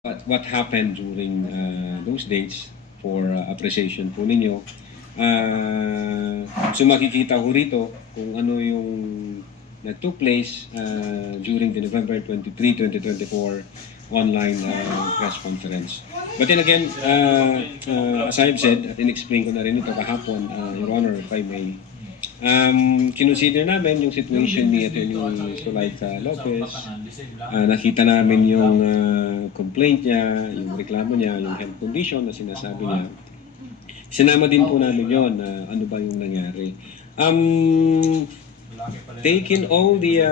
what happened during those dates for appreciation po ninyo. So makikita ko rito kung ano yung took place during the November 23, 2024 online press conference. But then again, as I've said, at in-explain ko na rin ito kahapon, Your Honor, if I may, kinonsider namin yung situation ni Atty. Sulaika Lopez. Nakita namin yung complaint niya, yung reklamo niya, yung health condition na sinasabi niya. Sinama din po namin yon na ano ba yung nangyari. Taking all the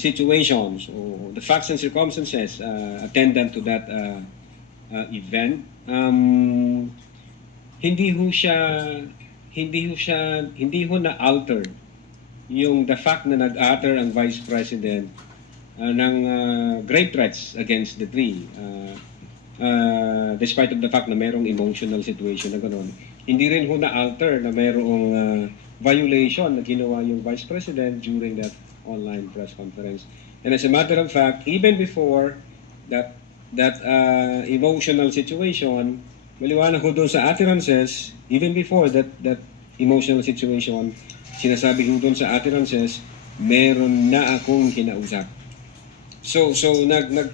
situations or the facts and circumstances attendant to that event, hindi ho na-alter yung the fact na nag-utter ang Vice President ng grave threats against the three. Despite of the fact na mayroong emotional situation na gano'n, hindi rin ho na-alter na mayroong violation na ginawa yung Vice President during that online press conference. And as a matter of fact, even before that emotional situation, maliwanag ko doon sa utterances, even before that emotional situation, sinasabi ko doon sa utterances, meron na akong kinausap. So